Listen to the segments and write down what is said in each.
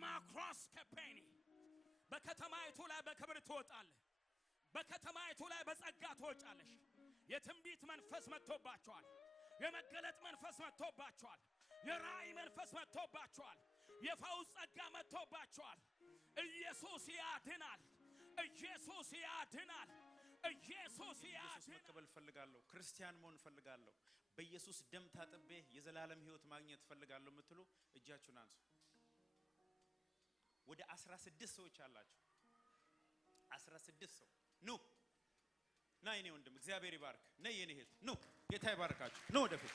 ሪማክሮስ ከፔኒ በከተማይቱ ላይ በክብር ትወጣለህ በከተማይቱ ላይ በጸጋ ትወጫለሽ የትንቢት መንፈስ መጥቶባቸዋል የመገለጥ መንፈስ መጥቶባቸዋል የራእይ መንፈስ መጥቶባቸዋል የፈውስ ጸጋ መጥቶባቸዋል ኢየሱስ ያድናል ኢየሱስ ያድናል ኢየሱስ መቀበል ፈልጋለሁ ክርስቲያን መሆን ፈልጋለሁ በኢየሱስ ደም ታጥቤ የዘላለም ሕይወት ማግኘት ፈልጋለሁ ምትሉ እጃችሁን አንሱ ወደ 16 ሰዎች አላችሁ 16 ሰው ኑ ና የኔ ወንድም እግዚአብሔር ይባርክ ነይ የኔ እህት ኑ ጌታ ይባርካችሁ ኑ ወደፊት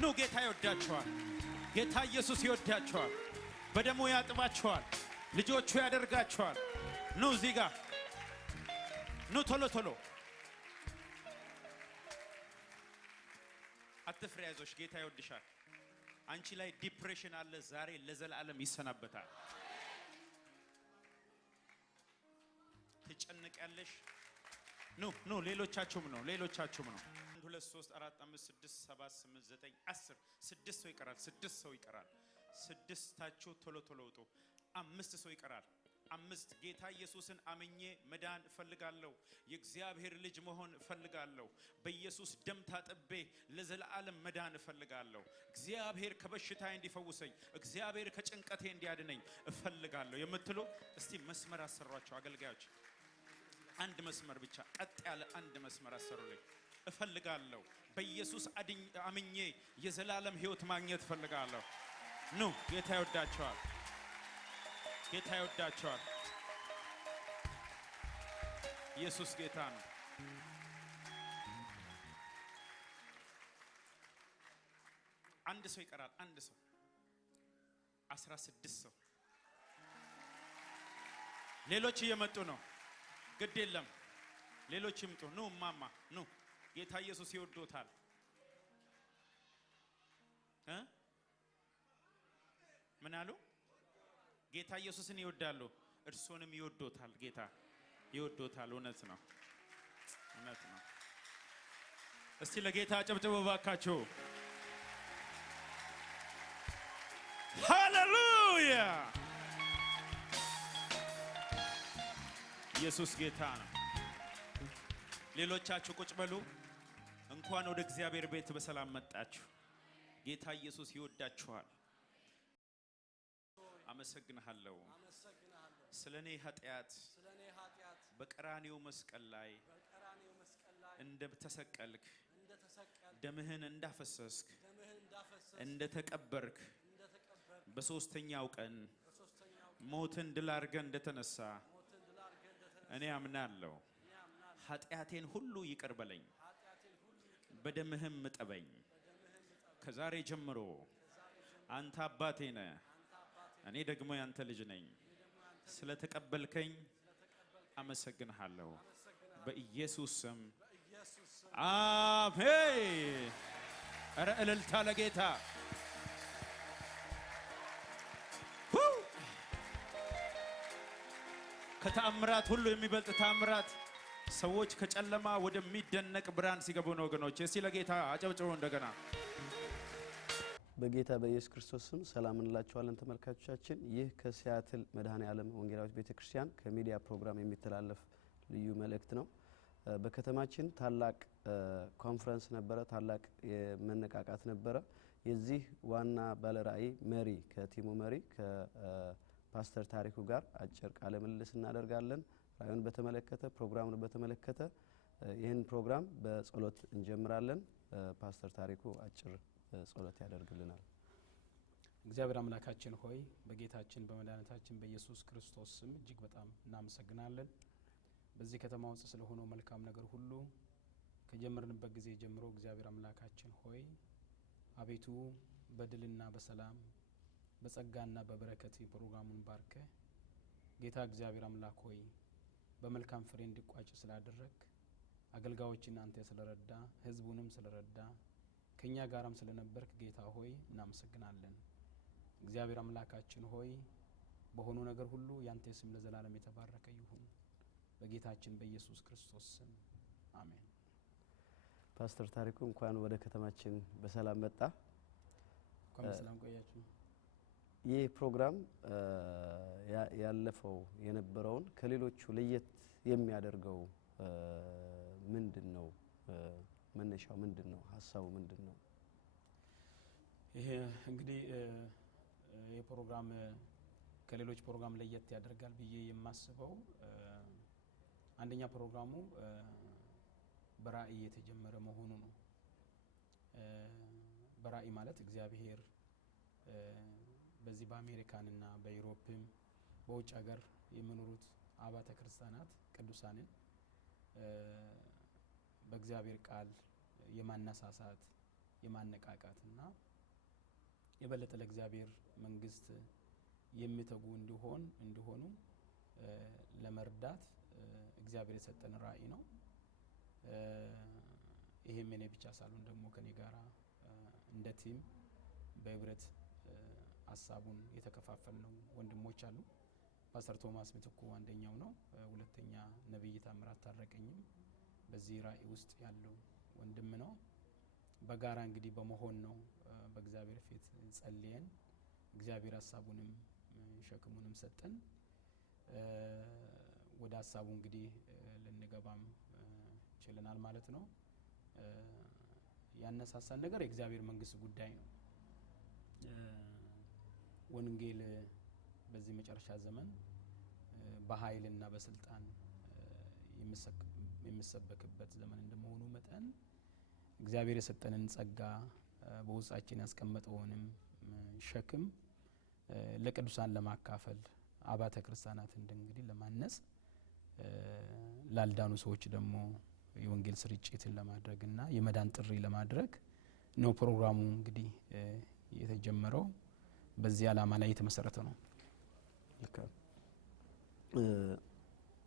ኑ ጌታ ይወዳችኋል ጌታ ኢየሱስ ይወዳችኋል በደሙ ያጥባችኋል ልጆቹ ያደርጋችኋል ኑ እዚህ ጋር ኑ ቶሎ አትፍሪ አይዞሽ ጌታ ይወድሻል አንቺ ላይ ዲፕሬሽን አለ ዛሬ ለዘላለም ይሰናበታል ትጨነቂያለሽ ኑ ሌሎቻችሁም ነው 1 2 3 4 5 6 7 8 9 10 6 ሰው ይቀራል ስድስታችሁ ቶሎ ውጡ 5 ሰው ይቀራል 5 ጌታ ኢየሱስን አመኜ መዳን ፈልጋለሁ የእግዚአብሔር ልጅ መሆን ፈልጋለሁ በኢየሱስ ደም ታጥቤ ለዘላለም መዳን ፈልጋለሁ እግዚአብሔር ከበሽታዬ እንዲፈውሰኝ እግዚአብሔር ከጭንቀቴ እንዲያድነኝ ፈልጋለሁ የምትሉ እስቲ መስመር አሰሯቸው አገልጋዮች አንድ መስመር ብቻ ቀጥ ያለ አንድ መስመር አሰሩልኝ እፈልጋለሁ በኢየሱስ አምኜ የዘላለም ሕይወት ማግኘት ፈልጋለሁ ኑ ጌታ ይወዳችኋል ኢየሱስ ጌታ ነው አንድ ሰው ይቀራል አንድ ሰው 16 ሰው ሌሎች እየመጡ ነው ግድ የለም ሌሎች ይምጡ ኑ ማማ ኑ ጌታ ኢየሱስ ይወዶታል ምን አሉ ጌታ ኢየሱስን ይወዳሉ እርሱንም ይወዶታል ጌታ ይወዶታል እውነት ነው እስቲ ለጌታ ጨብጨቡ ባካችሁ ሃሌሉያ ኢየሱስ ጌታ ነው ሌሎቻችሁ ቁጭ በሉ እንኳን ወደ እግዚአብሔር ቤት በሰላም መጣችሁ ጌታ ኢየሱስ ይወዳችኋል አመሰግናለሁ ስለኔ ኃጢአት በቀራንዮ መስቀል ላይ እንደተሰቀልክ ደምህን እንዳፈሰስክ እንደተቀበርክ በሶስተኛው ቀን ሞትን ድል አድርገህ እንደተነሳ እኔ አምናለሁ ኃጢአቴን ሁሉ ይቅር በለኝ በደምህም እጠበኝ ከዛሬ ጀምሮ አንተ አባቴ ነህ እኔ ደግሞ ያንተ ልጅ ነኝ ስለተቀበልከኝ አመሰግንሃለሁ በኢየሱስ ስም አሜን ኧረ እልልታ ለጌታ ከተአምራት ሁሉ የሚበልጥ ተአምራት ሰዎች ከጨለማ ወደሚደነቅ ብርሃን ሲገቡ ነው ወገኖች እስቲ ለጌታ አጨብጭቡ እንደገና በጌታ በኢየሱስ ክርስቶስ ስም ሰላም እንላችኋለን ተመልካቾቻችን ይህ ከሲያትል መድኃኔ ዓለም ወንጌላዊት ቤተክርስቲያን ከሚዲያ ፕሮግራም የሚተላለፍ ልዩ መልእክት ነው በከተማችን ታላቅ ኮንፈረንስ ነበረ ታላቅ የመነቃቃት ነበረ የዚህ ዋና ባለራእይ መሪ ከቲሙ መሪ ከፓስተር ታሪኩ ጋር አጭር ቃለ ምልልስ እናደርጋለን ራእዩን በተመለከተ ፕሮግራሙን በተመለከተ ይህን ፕሮግራም በጸሎት እንጀምራለን ፓስተር ታሪኩ አጭር ጸሎት ያደርግልናል እግዚአብሔር አምላካችን ሆይ በጌታችን በመድኃኒታችን በኢየሱስ ክርስቶስ ስም እጅግ በጣም እናመሰግናለን በዚህ ከተማ ውስጥ ስለሆነው መልካም ነገር ሁሉ ከጀመርንበት ጊዜ ጀምሮ እግዚአብሔር አምላካችን ሆይ አቤቱ በድልና በሰላም በጸጋና በበረከት ፕሮግራሙን ባርከ ጌታ እግዚአብሔር አምላክ ሆይ በመልካም ፍሬ እንዲቋጭ ስላደረክ አገልጋዮችን አንተ ስለረዳ ህዝቡንም ስለረዳ ከኛ ጋርም ስለነበርክ ጌታ ሆይ እናመሰግናለን እግዚአብሔር አምላካችን ሆይ በሆነ ነገር ሁሉ ያንተ ስም ለዘላለም የተባረከ ይሁን በጌታችን በኢየሱስ ክርስቶስ ስም አሜን ፓስተር ታሪኩ እንኳን ወደ ከተማችን በሰላም መጣ ሰላም ቆያችሁ። ይህ ፕሮግራም ያለፈው የነበረውን ከሌሎቹ ለየት የሚያደርገው ምንድነው? መነሻው ምንድነው? ሐሳቡ ምንድነው? ይሄ እንግዲህ የፕሮግራም ከሌሎች ፕሮግራም ለየት ያደርጋል ብዬ የማስበው አንደኛ ፕሮግራሙ በራእይ የተጀመረ መሆኑ ነው። በራእይ ማለት እግዚአብሔር በዚህ በአሜሪካንና በዩሮፕም በውጭ ሀገር የሚኖሩት አብያተ ክርስቲያናት ቅዱሳንን በእግዚአብሔር ቃል የማነሳሳት የማነቃቃትና የበለጠ ለእግዚአብሔር መንግስት የሚተጉ እንዲሆኑ ለመርዳት እግዚአብሔር የሰጠን ራእይ ነው። ይሄም እኔ ብቻ ሳልሆን ደግሞ ከኔ ጋራ እንደ ቲም በህብረት ሐሳቡን የተከፋፈልነው ወንድሞች አሉ። ፓስተር ቶማስ ምትኩ አንደኛው ነው። ሁለተኛ ነብይ ታምራት ታረቀኝም በዚህ ራእይ ውስጥ ያለው ወንድም ነው። በጋራ እንግዲህ በመሆን ነው በእግዚአብሔር ፊት ጸልየን እግዚአብሔር ሐሳቡንም ሸክሙንም ሰጠን። ወደ ሐሳቡ እንግዲህ ልንገባም ችለናል ማለት ነው። ያነሳሳን ነገር የእግዚአብሔር መንግስት ጉዳይ ነው። ወንጌል በዚህ መጨረሻ ዘመን በኃይልና በስልጣን የሚሰበክበት ዘመን እንደመሆኑ መጠን እግዚአብሔር የሰጠንን ጸጋ በውስጣችን ያስቀመጠውንም ሸክም ለቅዱሳን ለማካፈል አብያተ ክርስቲያናትን እንግዲህ ለማነጽ ላልዳኑ ሰዎች ደግሞ የወንጌል ስርጭትን ለማድረግና የመዳን ጥሪ ለማድረግ ነው ፕሮግራሙ እንግዲህ የተጀመረው። በዚህ ዓላማ ላይ የተመሰረተ ነው።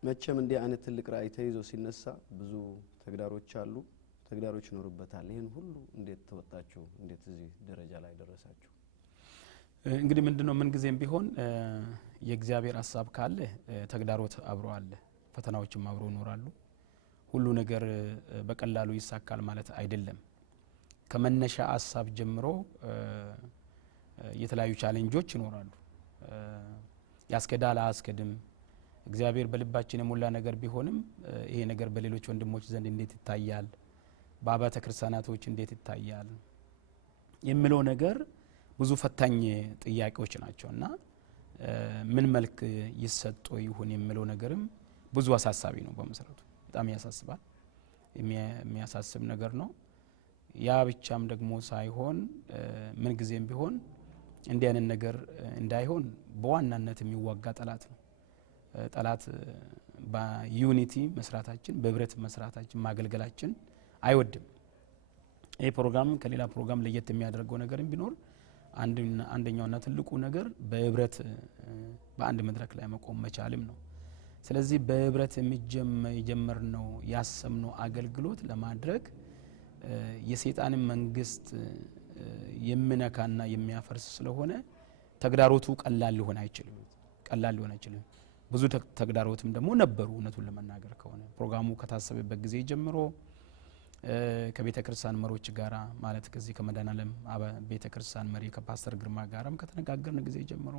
መቼም እንዲህ አይነት ትልቅ ራእይ ተይዞ ሲነሳ ብዙ ተግዳሮች አሉ፣ ተግዳሮች ይኖርበታል። ይሄን ሁሉ እንዴት ተወጣችሁ? እንዴት እዚህ ደረጃ ላይ ደረሳችሁ? እንግዲህ ምንድነው ምን ጊዜም ቢሆን የእግዚአብሔር ሐሳብ ካለ ተግዳሮት አብሮ አለ፣ ፈተናዎችም አብሮ ይኖራሉ። ሁሉ ነገር በቀላሉ ይሳካል ማለት አይደለም። ከመነሻ ሐሳብ ጀምሮ የተለያዩ ቻሌንጆች ይኖራሉ። ያስከዳል አያስከድም እግዚአብሔር በልባችን የሞላ ነገር ቢሆንም ይሄ ነገር በሌሎች ወንድሞች ዘንድ እንዴት ይታያል፣ በአብያተ ክርስቲያናቶች እንዴት ይታያል የሚለው ነገር ብዙ ፈታኝ ጥያቄዎች ናቸውና ምን መልክ ይሰጠው ይሁን የሚለው ነገርም ብዙ አሳሳቢ ነው። በመሰረቱ በጣም ያሳስባል፣ የሚያሳስብ ነገር ነው። ያ ብቻም ደግሞ ሳይሆን ምን ጊዜም ቢሆን እንዲህ አይነት ነገር እንዳይሆን በዋናነት የሚዋጋ ጠላት ነው። ጠላት በዩኒቲ መስራታችን በህብረት መስራታችን ማገልገላችን አይወድም። ይሄ ፕሮግራም ከሌላ ፕሮግራም ለየት የሚያደርገው ነገርም ቢኖር አንደኛውና ትልቁ ነገር በህብረት በአንድ መድረክ ላይ መቆም መቻልም ነው። ስለዚህ በህብረት የጀመርነው ያሰብነው አገልግሎት ለማድረግ የሰይጣንን መንግስት የሚነካና የሚያፈርስ ስለሆነ ተግዳሮቱ ቀላል ሊሆን አይችልም። ብዙ ተግዳሮትም ደግሞ ነበሩ። እውነቱን ለመናገር ከሆነ ፕሮግራሙ ከታሰበበት ጊዜ ጀምሮ ከቤተክርስቲያን መሪዎች ጋራ ማለት ከዚህ ከመድኃኔዓለም ቤተክርስቲያን መሪ ከፓስተር ግርማ ጋራም ከተነጋገርን ጊዜ ጀምሮ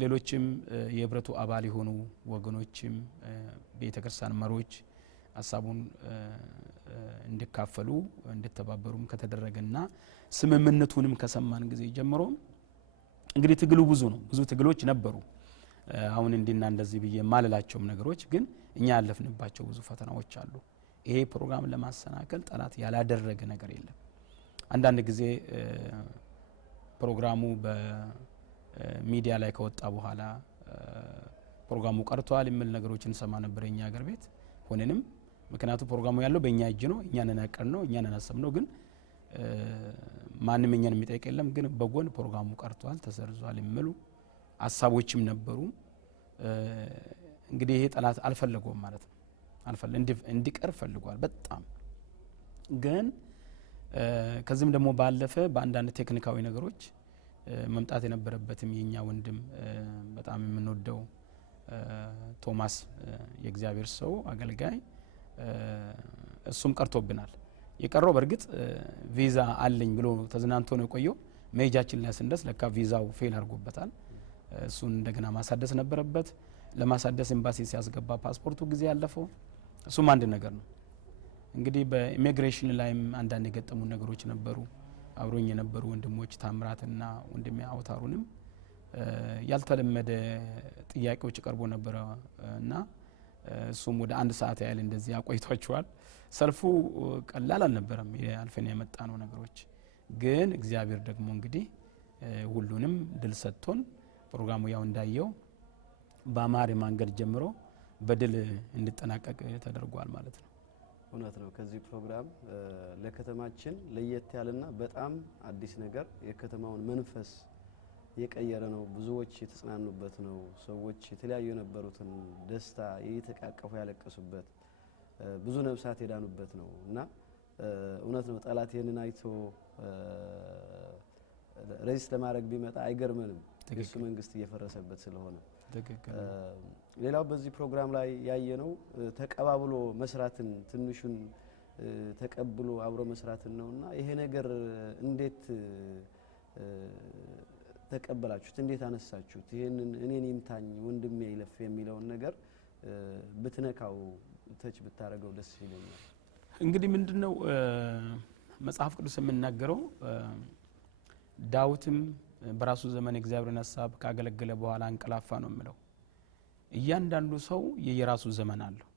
ሌሎችም የህብረቱ አባል የሆኑ ወገኖችም ቤተክርስቲያን መሪዎች ሐሳቡን እንዲካፈሉ እንድተባበሩም ከተደረገና ስምምነቱንም ከሰማን ጊዜ ጀምሮ እንግዲህ ትግሉ ብዙ ነው። ብዙ ትግሎች ነበሩ። አሁን እንዲና እንደዚህ ብዬ ማለላቸውም ነገሮች ግን እኛ ያለፍንባቸው ብዙ ፈተናዎች አሉ። ይሄ ፕሮግራም ለማሰናከል ጠላት ያላደረገ ነገር የለም። አንዳንድ ጊዜ ፕሮግራሙ በሚዲያ ላይ ከወጣ በኋላ ፕሮግራሙ ቀርቷል የሚል ነገሮችን ሰማ ነበር እኛ ሀገር ቤት ሆነንም። ምክንያቱም ፕሮግራሙ ያለው በእኛ እጅ ነው፣ እኛ ነን ያቀርነው፣ እኛ ነን ያሰብነው። ግን ማንም እኛን የሚጠይቅ የለም። ግን በጎን ፕሮግራሙ ቀርቷል ተሰርዟል የሚሉ ሐሳቦችም ነበሩ። እንግዲህ ይሄ ጠላት አልፈለገውም ማለት ነው። እንዲቀር ፈልጓል በጣም። ግን ከዚህም ደግሞ ባለፈ በአንዳንድ ቴክኒካዊ ነገሮች መምጣት የነበረበትም የኛ ወንድም በጣም የምንወደው ቶማስ የእግዚአብሔር ሰው አገልጋይ እሱም ቀርቶብናል። የቀረው በርግጥ ቪዛ አለኝ ብሎ ተዝናንቶ ነው የቆየው። መሄጃችን ላይ ስንደርስ ለካ ቪዛው ፌል አድርጎበታል። እሱን እንደገና ማሳደስ ነበረበት። ለማሳደስ ኤምባሲ ሲያስገባ ፓስፖርቱ ጊዜ ያለፈው እሱም አንድ ነገር ነው። እንግዲህ በኢሚግሬሽን ላይም አንዳንድ የገጠሙ ነገሮች ነበሩ። አብሮኝ የነበሩ ወንድሞች ታምራትና ወንድሜ አውታሩንም ያልተለመደ ጥያቄዎች ቀርቦ ነበረ እና እሱም ወደ 1 ሰዓት ያህል እንደዚህ አቆይቷቸዋል። ሰልፉ ቀላል አልነበረም። ያልፈን የመጣ ነው ነገሮች ግን እግዚአብሔር ደግሞ እንግዲህ ሁሉንም ድል ሰጥቶን ፕሮግራሙ ያው እንዳየው በአማረ መንገድ ጀምሮ በድል እንዲጠናቀቅ ተደርጓል ማለት ነው። እውነት ነው። ከዚህ ፕሮግራም ለከተማችን ለየት ያለና በጣም አዲስ ነገር የከተማውን መንፈስ የቀየረ ነው። ብዙዎች የተጽናኑበት ነው። ሰዎች የተለያዩ የነበሩትን ደስታ እየተቃቀፉ ያለቀሱበት ብዙ ነፍሳት የዳኑበት ነው እና እውነት ነው። ጠላት ይሄንን አይቶ ሬዚስት ለማድረግ ቢመጣ አይገርመንም። የሱ መንግስት እየፈረሰበት ስለሆነ ሌላው በዚህ ፕሮግራም ላይ ያየነው ተቀባብሎ መስራትን ትንሹን ተቀብሎ አብሮ መስራትን ነውና ይሄ ነገር እንዴት ተቀበላችሁት? እንዴት አነሳችሁት? ይሄንን እኔን ይምታኝ ወንድሜ ይለፍ የሚለውን ነገር ብትነካው ተች ብታረገው ደስ ይለኛል። እንግዲህ ምንድነው መጽሐፍ ቅዱስ የሚናገረው ዳዊትም በራሱ ዘመን እግዚአብሔርን ሐሳብ ካገለገለ በኋላ አንቀላፋ ነው የሚለው። እያንዳንዱ ሰው የየራሱ ዘመን አለው፣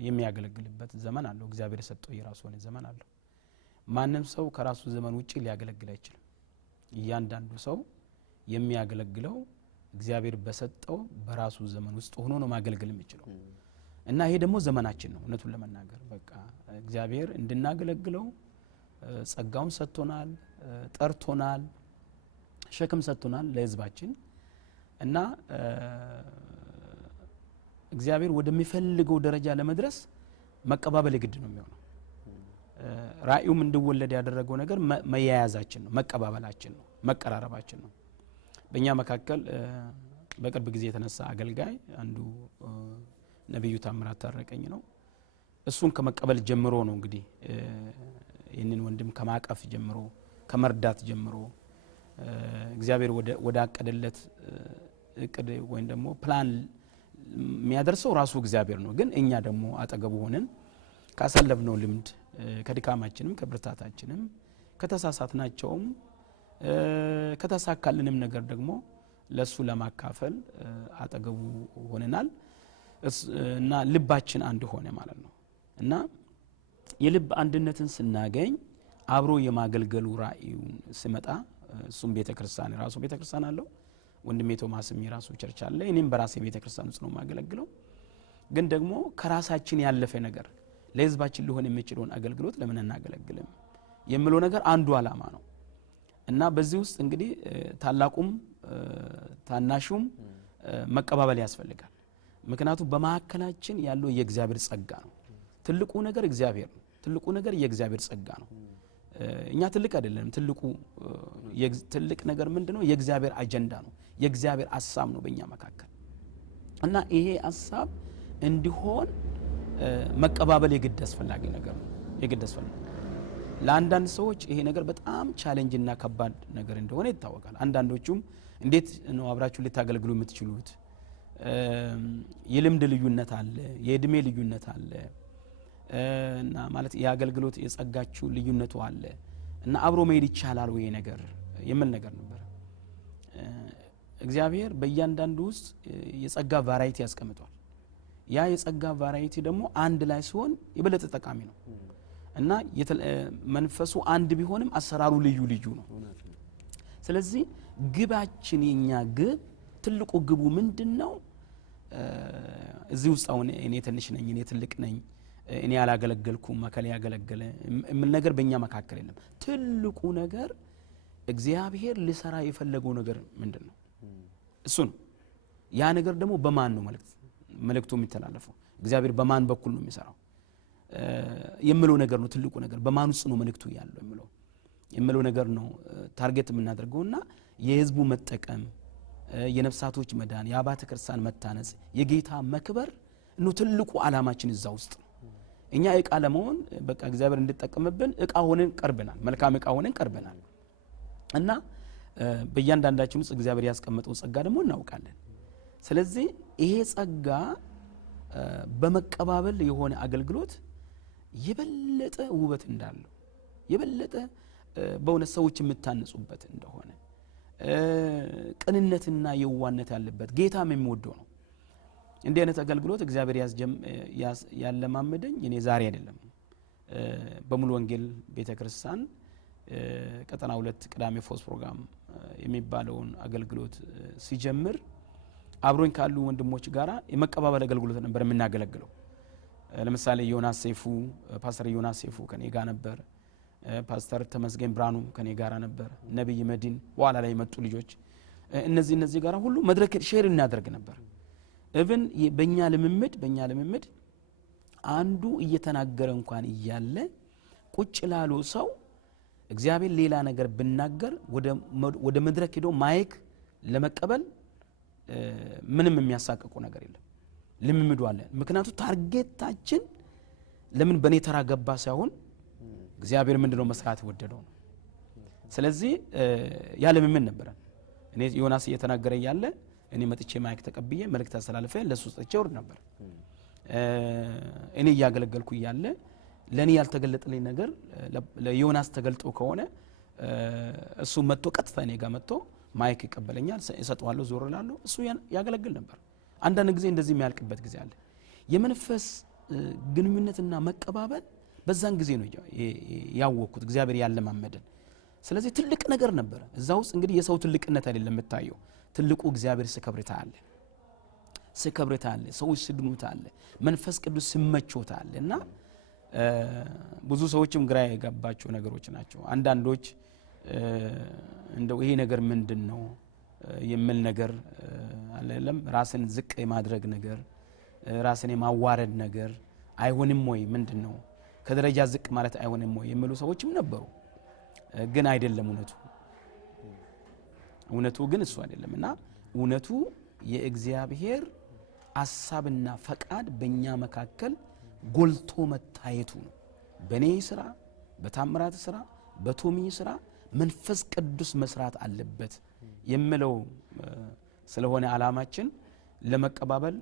የሚያገለግልበት ዘመን አለው። እግዚአብሔር የሰጠው የራሱ ሆነ ዘመን አለው። ማንም ሰው ከራሱ ዘመን ውጪ ሊያገለግል አይችልም። እያንዳንዱ ሰው የሚያገለግለው እግዚአብሔር በሰጠው በራሱ ዘመን ውስጥ ሆኖ ነው ማገልገል የሚችለው እና ይሄ ደግሞ ዘመናችን ነው። እውነቱን ለመናገር በቃ እግዚአብሔር እንድናገለግለው ጸጋውን ሰጥቶናል፣ ጠርቶናል፣ ሸክም ሰጥቶናል ለሕዝባችን እና እግዚአብሔር ወደሚፈልገው ደረጃ ለመድረስ መቀባበል ግድ ነው የሚሆነው። ራእዩም እንዲወለድ ያደረገው ነገር መያያዛችን ነው፣ መቀባበላችን ነው፣ መቀራረባችን ነው። በእኛ መካከል በቅርብ ጊዜ የተነሳ አገልጋይ አንዱ ነብዩ ታምራት ታረቀኝ ነው። እሱን ከመቀበል ጀምሮ ነው እንግዲህ ይህንን ወንድም ከማቀፍ ጀምሮ ከመርዳት ጀምሮ እግዚአብሔር ወደ አቀደለት እቅድ ወይም ደግሞ ፕላን የሚያደርሰው ራሱ እግዚአብሔር ነው። ግን እኛ ደግሞ አጠገቡ ሆነን ካሳለፍነው ልምድ ከድካማችንም ከብርታታችንም ከተሳሳትናቸውም ከተሳካልንም ነገር ደግሞ ለሱ ለማካፈል አጠገቡ ሆነናል እና ልባችን አንድ ሆነ ማለት ነው እና የልብ አንድነትን ስናገኝ አብሮ የማገልገሉ ራእዩን ሲመጣ እሱም ቤተክርስቲያን ራሱ ቤተክርስቲያን አለው። ወንድሜ ቶማስም የራሱ ቸርች አለ። እኔም በራሴ ቤተክርስቲያን ውስጥ ነው ማገለግለው። ግን ደግሞ ከራሳችን ያለፈ ነገር ለሕዝባችን ሊሆን የሚችለውን አገልግሎት ለምን እናገለግልም የሚለው ነገር አንዱ ዓላማ ነው እና በዚህ ውስጥ እንግዲህ ታላቁም ታናሹም መቀባበል ያስፈልጋል። ምክንያቱም በማከላችን ያለው የእግዚአብሔር ጸጋ ነው። ትልቁ ነገር እግዚአብሔር ነው። ትልቁ ነገር የእግዚአብሔር ጸጋ ነው። እኛ ትልቅ አይደለም። ትልቅ ነገር ምንድነው? የእግዚአብሔር አጀንዳ ነው። የእግዚአብሔር ሐሳብ ነው በእኛ መካከል እና ይሄ ሐሳብ እንዲሆን መቀባበል የግድ አስፈላጊ ነገር ነው። የግድ አስፈላጊ ለአንዳንድ ሰዎች ይሄ ነገር በጣም ቻሌንጅ እና ከባድ ነገር እንደሆነ ይታወቃል። አንዳንዶቹም እንዴት ነው አብራችሁ ልታገለግሉ የምትችሉት? የልምድ ልዩነት አለ፣ የእድሜ ልዩነት አለ እና ማለት የአገልግሎት የጸጋችሁ ልዩነቱ አለ እና አብሮ መሄድ ይቻላል ወይ ነገር የሚል ነገር ነበር። እግዚአብሔር በእያንዳንዱ ውስጥ የጸጋ ቫራይቲ ያስቀምጧል። ያ የጸጋ ቫራይቲ ደግሞ አንድ ላይ ሲሆን የበለጠ ጠቃሚ ነው እና መንፈሱ አንድ ቢሆንም አሰራሩ ልዩ ልዩ ነው። ስለዚህ ግባችን የኛ ግብ ትልቁ ግቡ ምንድነው? እዚህ ውስጥ አሁን እኔ ትንሽ ነኝ፣ እኔ ትልቅ ነኝ፣ እኔ ያላገለገልኩም መከለ ያገለገለ ምን ነገር በእኛ መካከል የለም። ትልቁ ነገር እግዚአብሔር ሊሰራ የፈለገው ነገር ምንድነው? እሱ ነው። ያ ነገር ደግሞ በማን ነው መልእክቱ የሚተላለፈው? እግዚአብሔር በማን በኩል ነው የሚሰራው የሚለው ነገር ነው። ትልቁ ነገር በማን ውስጥ ነው መልእክቱ ያለው የሚለው ነገር ነው ታርጌት የምናደርገውና የህዝቡ መጠቀም፣ የነፍሳቶች መዳን፣ የአባተ ክርስቲያን መታነጽ፣ የጌታ መክበር ነው ትልቁ ዓላማችን እዛ ውስጥ ነው። እኛ እቃ ለመሆን በቃ እግዚአብሔር እንድጠቀምብን እቃ ሆነን ቀርበናል። መልካም እቃ ሆነን ቀርበናል። እና በእያንዳንዳችን ውስጥ እግዚአብሔር ያስቀመጠው ጸጋ ደግሞ እናውቃለን። ስለዚህ ይሄ ጸጋ በመቀባበል የሆነ አገልግሎት የበለጠ ውበት እንዳለው የበለጠ በእውነት ሰዎች የምታነጹበት እንደሆነ ቅንነትና የዋነት ያለበት ጌታም የሚወደው ነው። እንዲህ አይነት አገልግሎት እግዚአብሔር ያለማመደኝ እኔ ዛሬ አይደለም። በሙሉ ወንጌል ቤተክርስቲያን ቀጠና 2 ቅዳሜ ፎስ ፕሮግራም የሚባለውን አገልግሎት ሲጀምር አብሮኝ ካሉ ወንድሞች ጋራ የመቀባበል አገልግሎት ነበር የምናገለግለው። ለምሳሌ ዮናስ ሰይፉ ፓስተር ዮናስ ሰይፉ ከኔ ጋር ነበር። ፓስተር ተመስገን ብራኑ ከኔ ጋር ነበር። ነብይ መዲን በኋላ ላይ የመጡ ልጆች እነዚህ ጋራ ሁሉ መድረክ ሼር እናደርግ ነበር። ኢቭን በእኛ ልምምድ አንዱ እየተናገረ እንኳን እያለ ቁጭ ላሉ ሰው እግዚአብሔር ሌላ ነገር ብናገር ወደ መድረክ ሄዶ ማይክ ለመቀበል ምንም የሚያሳቅቁ ነገር የለም። ልምምዱ አለ። ምክንያቱም ታርጌታችን ለምን በኔ ተራ ገባ ሳይሆን እግዚአብሔር ምንድነው መስራት ወደደው ነው። ስለዚህ ያ ልምምድ ነበር። እኔ ዮናስ እየተናገረ ያለ እኔ መጥቼ ማይክ ተቀብዬ መልእክት አስተላልፈ ለሱ ጽጬ ወርድ ነበር። እኔ ያገለገልኩ ያለ ለኔ ያልተገለጠልኝ ነገር ለዮናስ ተገልጦ ከሆነ እሱ መጥቶ ቀጥታ እኔ ጋር መጥቶ ማይክ ይቀበለኛል፣ እሰጠዋለሁ፣ ዞር እላለሁ፣ እሱ ያገለግል ነበር። አንዳንድ ጊዜ እንደዚህ የሚያልቅበት ጊዜ አለ። የመንፈስ ግንኙነትና መቀባበል በዛን ጊዜ ነው ያወቅኩት እግዚአብሔር ያለማመደን። ስለዚህ ትልቅ ነገር ነበር እዛ ውስጥ። እንግዲህ የሰው ትልቅነት አይደለም የምታየው፣ ትልቁ እግዚአብሔር ስከብርታ አለ፣ ሰዎች ሲድኑት አለ፣ መንፈስ ቅዱስ ሲመቾት አለ። እና ብዙ ሰዎችም ግራ የገባቸው ነገሮች ናቸው። አንዳንዶች እንደው ይሄ ነገር ምንድነው የሚል ነገር አይደለም፣ ራስን ዝቅ የማድረግ ነገር፣ ራስን የማዋረድ ነገር አይሆንም ወይ ምንድነው ከደረጃ ዝቅ ማለት አይሆንም ወይ የሚሉ ሰዎችም ነበሩ። ግን አይደለም እውነቱ ግን እሱ አይደለምና እውነቱ የእግዚአብሔር ሐሳብና ፈቃድ በእኛ መካከል ጎልቶ መታየቱ ነው። በኔ ስራ፣ በታምራት ስራ፣ በቶሚ ስራ መንፈስ ቅዱስ መስራት አለበት የሚለው ስለሆነ አላማችን ለመቀባበል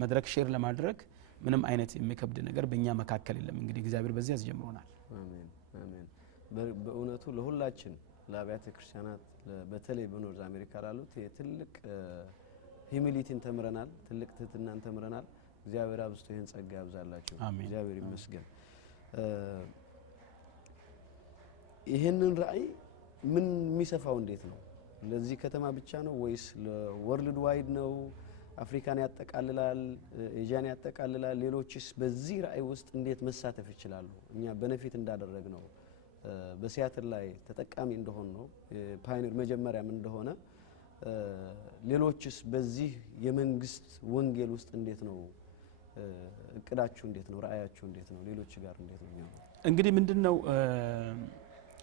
መድረክ ሼር ለማድረግ ምንም አይነት የሚከብድ ነገር በእኛ መካከል የለም። እንግዲህ እግዚአብሔር በዚህ ያስጀምሮናል። አሜን አሜን። በእውነቱ ለሁላችን ለአብያተ ክርስቲያናት በተለይ በኖርዝ አሜሪካ ላሉት ትልቅ ሂዩሚሊቲን ተምረናል፣ ትልቅ ትህትናን ተምረናል። እግዚአብሔር አብዝቶ ይህን ጸጋ ያብዛላችሁ። እግዚአብሔር ይመስገን። ይህንን ራእይ ምን የሚሰፋው እንዴት ነው? ለዚህ ከተማ ብቻ ነው ወይስ ለወርልድ ዋይድ ነው? አፍሪካን ያጠቃልላል፣ ኤዥያን ያጠቃልላል? ሌሎችስ በዚህ ራእይ ውስጥ እንዴት መሳተፍ ይችላሉ? እኛ በነፊት እንዳደረግ ነው በሲያትል ላይ ተጠቃሚ እንደሆን ነው ፓዮኒር መጀመሪያም እንደሆነ ሌሎችስ በዚህ የመንግስት ወንጌል ውስጥ እንዴት ነው እቅዳችሁ? እንዴት ነው ራእያችሁ? እንዴት ነው ሌሎች ጋር እንዴት ነው? እንግዲህ ምንድነው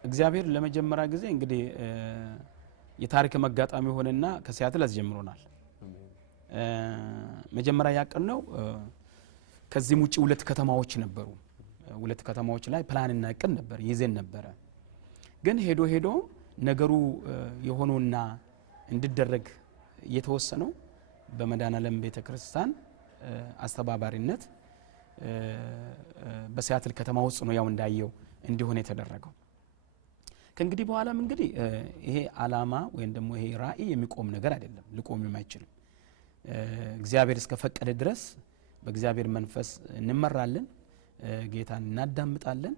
እግዚአብሔር ለመጀመሪያ ጊዜ እንግዲህ የታሪክ መጋጣሚ ሆነና ከሲያትል አስጀምሮናል። መጀመሪያ ያቀነው ከዚህም ውጪ 2 ከተማዎች ነበሩ። 2 ከተማዎች ላይ ፕላንና እቅድ ነበር ይዘን ነበረ። ግን ሄዶ ነገሩ የሆነውና እንዲደረግ የተወሰነው በመድኃኔዓለም ቤተክርስቲያን አስተባባሪነት በሲያትል ከተማ ውስጥ ነው ያው እንዳየው እንዲሆነ የተደረገው። ከእንግዲህ በኋላም እንግዲህ ይሄ አላማ ወይም ደግሞ ይሄ ራእይ የሚቆም ነገር አይደለም፣ ሊቆም የማይችል እግዚአብሔር እስከፈቀደ ድረስ በእግዚአብሔር መንፈስ እንመራለን፣ ጌታን እናዳምጣለን።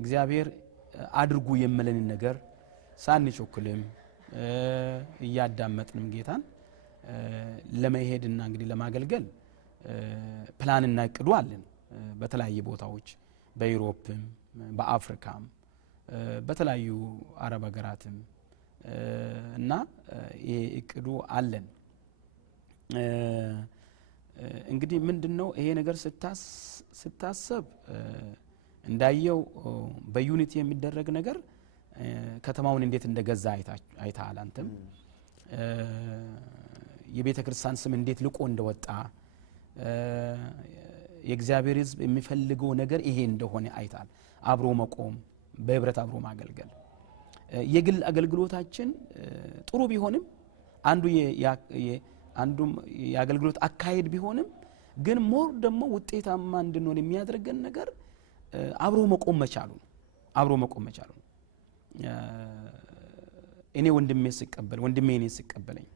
እግዚአብሔር አድርጉ የምለንን ነገር ሳንቾክልም እያዳመጥንም ጌታን ለመሄድና እንግዲህ ለማገልገል ፕላንና እቅዱ አለን። በተለያየ ቦታዎች በዩሮፕም በአፍሪካም በተለያዩ አረብ ሀገራትም እና ይሄ እቅዱ አለን። እንግዲህ ምንድነው ይሄ ነገር ስታሰብ እንዳየው በዩኒቲ የሚደረግ ነገር ከተማውን እንዴት እንደገዛ አይታል። አንተም የቤተ ክርስቲያን ስም እንዴት ልቆ እንደወጣ የእግዚአብሔር ሕዝብ የሚፈልገው ነገር ይሄ እንደሆነ አይታል። አብሮ መቆም፣ በህብረት አብሮ ማገልገል የግል አገልግሎታችን ጥሩ ቢሆንም አንዱም የአገልግሎት አካሄድ ቢሆንም ግን ሞር ደግሞ ውጤታማ እንድንሆን የሚያደርገን ነገር አብሮ መቆም መቻሉ ነው። አብሮ መቆም መቻሉ ነው። እኔ ወንድሜ እኔ ሲቀበለኝ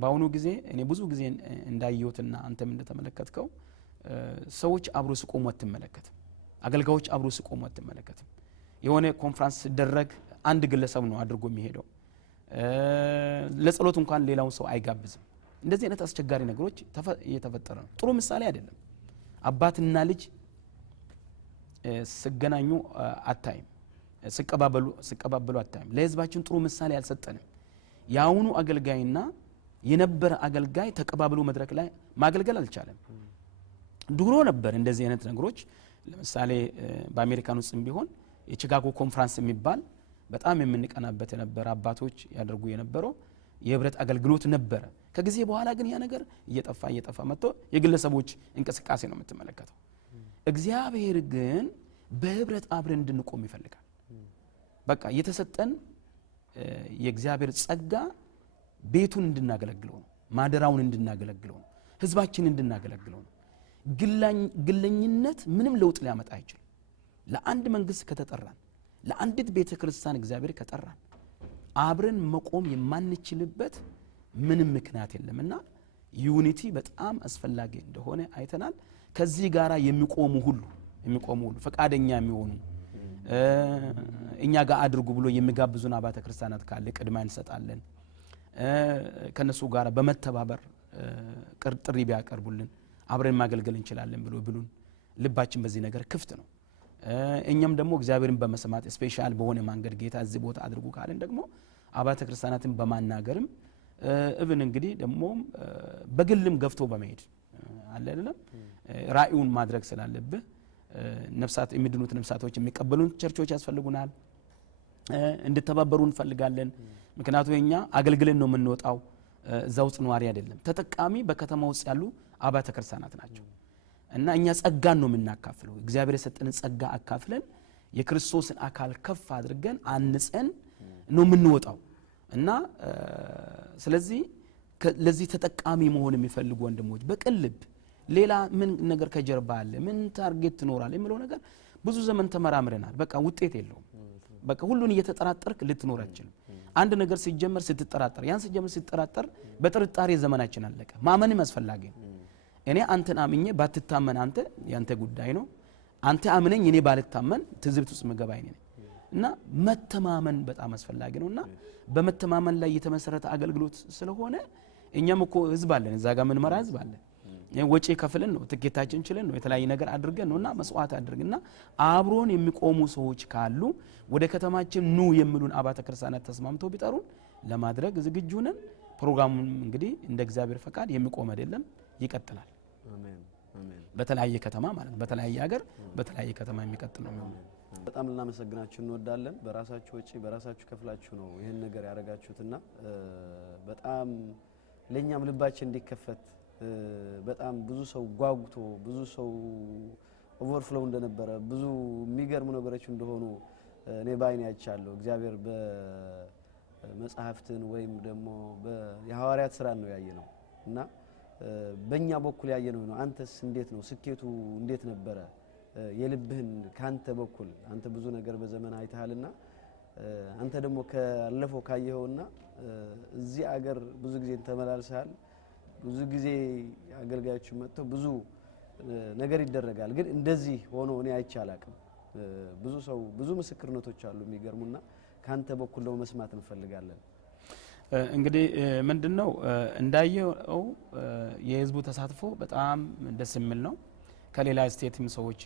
በአሁኑ ጊዜ እኔ ብዙ ጊዜ እንዳየሁትና አንተም እንደተመለከትከው ሰዎች አብሮ ሲቆሙ አትመለከትም። አገልጋዮች አብሮ ሲቆሙ አትመለከትም። የሆነ ኮንፈረንስ ሲደረግ አንድ ግለሰብ ነው አድርጎ የሚሄደው። ለጸሎት እንኳን ሌላውን ሰው አይጋብዝም። እንደዚህ አይነት አስቸጋሪ ነገሮች እየተፈጠረ ነው። ጥሩ ምሳሌ አይደለም። አባትና ልጅ ሲገናኙ አታይም፣ ሲቀባበሉ አታይም። ለህዝባችን ጥሩ ምሳሌ አልሰጠንም። የአሁኑ አገልጋይና የነበረ አገልጋይ ተቀባብሎ መድረክ ላይ ማገልገል አልቻለም። ድሮ ነበር እንደዚህ አይነት ነገሮች። ለምሳሌ በአሜሪካን ውስጥም ቢሆን የቺካጎ ኮንፈረንስ የሚባል በጣም የምንቀናበት የነበረ አባቶች ያደርጉ የነበረው የህብረት አገልግሎት ነበረ። ከጊዜ በኋላ ግን ያ ነገር እየጠፋ መጥቶ የግለሰቦች እንቅስቃሴ ነው የምትመለከተው። እግዚአብሔር ግን በህብረት አብረን እንድንቆም ይፈልጋል። በቃ የተሰጠን የእግዚአብሔር ጸጋ ቤቱን እንድናገለግለው ነው፣ ማደራውን እንድናገለግለው ነው፣ ህዝባችን እንድናገለግለው ነው። ግለኝነት ምንም ለውጥ ሊያመጣ አይችልም። ለአንድ መንግስት ከተጠራን፣ ለአንዲት ቤተ ክርስቲያን እግዚአብሔር ከጠራን አብረን መቆም የማንችልበት ምንም ምክንያት የለምና ዩኒቲ በጣም አስፈላጊ እንደሆነ አይተናል። ከዚህ ጋራ የሚቆሙ ሁሉ ፈቃደኛ የሚሆኑ እኛ ጋር አድርጉ ብሎ የሚጋብዙን አባተ ክርስቲያናት ካለ ቅድሚያ እንሰጣለን። ከነሱ ጋራ በመተባበር ጥሪ ቢያቀርቡልን አብረን ማገልገል እንችላለን ብሉን ልባችን በዚህ ነገር ክፍት ነው። እኛም ደግሞ እግዚአብሔርን በመስማት ስፔሻል በሆነ መንገድ ጌታ እዚህ ቦታ አድርጉ ካለን ደግሞ አባተ ክርስቲያናትን በማናገርም እብን እንግዲህ ደግሞ በግልም ገፍቶ በመሄድ አለ አይደለም ራእዩን ማድረግ ስላለብህ ነፍሳት የሚድኑት ነፍሳቶች የሚቀበሉን ቸርቾች ያስፈልጉናል። እንድተባበሩ እንፈልጋለን። ምክንያቱም እኛ አገልግለን ነው የምንወጣው፣ እዛው ጽኗሪ አይደለም። ተጠቃሚ በከተማ ውስጥ ያሉ አባተ ክርስቲያናት ናቸው እና እኛ ጸጋን ነው የምናካፍለው። እግዚአብሔር የሰጠንን ጸጋ አካፍለን የክርስቶስን አካል ከፍ አድርገን አንጸን ነው የምንወጣው እና ስለዚህ ለዚህ ተጠቃሚ መሆን የሚፈልጉ ወንድሞች በቅልብ ሌላ ምን ነገር ከጀርባ አለ፣ ምን ታርጌት ትኖራል የሚለው ነገር ብዙ ዘመን ተመራምረናል። በቃ ውጤት የለውም። በቃ ሁሉን እየተጠራጠርክ ልትኖር አትችልም። አንድ ነገር ሲጀመር ስትጠራጠር፣ ያን ሲጀመር ስትጠራጠር በጥርጣሬ ዘመናችን አለቀ። ማመንም አስፈላጊ ነው። እኔ አንተን አምኜ ባትታመን አንተ ያንተ ጉዳይ ነው። አንተ አምነኝ እኔ ባልታመን ትዝብት ውስጥ መገባ አይኔ ነኝ እና መተማመን በጣም አስፈላጊ ነውና በመተማመን ላይ የተመሰረተ አገልግሎት ስለሆነ እኛም እኮ ህዝብ አለን፣ እዛ ጋር ምን መራ ህዝብ አለን። ወጪ ከፍለን ነው ትኬታችን ችለን ነው የተለያየ ነገር አድርገን ነውና መስዋዕት አድርገንና አብሮን የሚቆሙ ሰዎች ካሉ ወደ ከተማችን ኑ የሚሉን አባተ ክርስቲያናት ተስማምተው ቢጠሩን ለማድረግ ዝግጁ ነን። ፕሮግራሙን እንግዲህ እንደ እግዚአብሔር ፈቃድ የሚቆም አይደለም፣ ይቀጥላል። አሜን አሜን። በተለያየ ከተማ ማለት በተለያየ ሀገር በተለያየ ከተማ የሚቀጥል ነው የሚሆነው። በጣም ልናመሰግናችሁ እንወዳለን። በራሳችሁ ወጪ በራሳችሁ ከፍላችሁ ነው ይሄን ነገር ያደረጋችሁትና በጣም ለኛም ልባችን እንዲከፈት በጣም ብዙ ሰው ጓጉቶ ብዙ ሰው ኦቨርፍሎው እንደነበረ ብዙ የሚገርሙ ነገሮች እንደሆኑ እኔ ባይኔ አይቻለሁ። እግዚአብሔር በመጽሐፍትን ወይም ደግሞ የሐዋርያት ስራ ነው ያየነው እና በእኛ በኩል ያየነው ነው። አንተስ እንዴት ነው ስኬቱ እንዴት ነበረ? የልብህን ካንተ በኩል አንተ ብዙ ነገር በዘመን አይተሃልና አንተ ደግሞ ካለፈው ካየኸውና እዚህ አገር ብዙ ጊዜ ተመላልሰሃል። ብዙ ጊዜ አገልጋዮች መጥተው ብዙ ነገር ይደረጋል፣ ግን እንደዚህ ሆኖ እኔ አይቻላቅም። ብዙ ሰው ብዙ ምስክርነቶች አሉ የሚገርሙና ካንተ በኩል ነው መስማት እንፈልጋለን። እንግዲህ ምንድነው እንዳየው የህዝቡ ተሳትፎ በጣም ደስ የሚል ነው። ከሌላ ስቴትም ሰዎች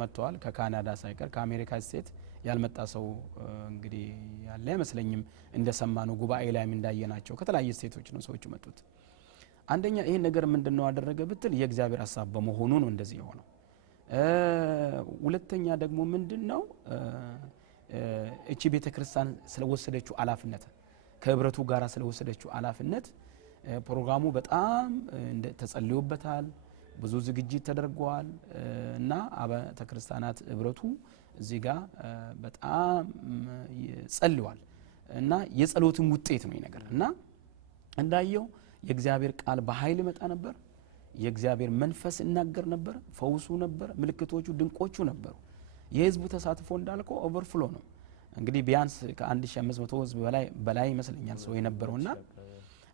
መጥተዋል፣ ከካናዳ ሳይቀር ከአሜሪካ ስቴት ያልመጣ ሰው እንግዲህ ያለ አይመስለኝም። እንደሰማነው ጉባኤ ላይም እንዳየናቸው ከተለያየ ስቴቶች ነው ሰዎች መጡት። አንደኛ ይሄን ነገር ምንድነው አደረገ ብትል የእግዚአብሔር ሐሳብ በመሆኑ ነው እንደዚህ የሆነው። ሁለተኛ ደግሞ ምንድነው እቺ ቤተክርስቲያን ስለወሰደችው ኃላፊነት ከህብረቱ ጋር ስለወሰደችው ኃላፊነት ፕሮግራሙ በጣም ተጸልዮበታል፣ ብዙ ዝግጅት ተደርጓል እና አባተ ክርስቲያናት ህብረቱ እዚህ ጋር በጣም ጸልዋል እና የጸሎቱም ውጤት ነው ነገር እና እንዳየው የእግዚአብሔር ቃል በኃይል መጣ ነበር የእግዚአብሔር መንፈስ እናገር ነበር ፈውሱ ነበር ምልክቶቹ ድንቆቹ ነበሩ የህዝቡ ተሳትፎ እንዳልከው ኦቨርፍሎ ነው እንግዲህ ቢያንስ ከ1500 ህዝብ በላይ ይመስለኛል ሰው የነበረውና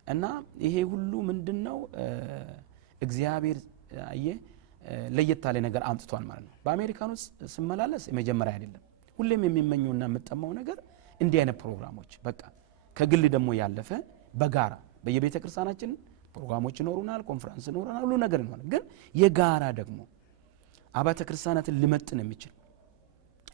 እና ይሄ ሁሉ ምንድነው እግዚአብሔር አየ ለየት ያለ ነገር አምጥቷል ማለት ነው በአሜሪካን ውስጥ ስመላለስ የመጀመሪያ አይደለም ሁሌም የሚመኙና የምጠማው ነገር እንዲህ አይነት ፕሮግራሞች በቃ ከግል ደግሞ ያለፈ በጋራ በየቤተ ክርስቲያናችን ፕሮግራሞች ይኖሩናል ኮንፈረንስ ይኖሩናል ሁሉ ነገር ይኖራል ግን የጋራ ደግሞ አባተ ክርስቲያናትን ሊመጥን የሚችል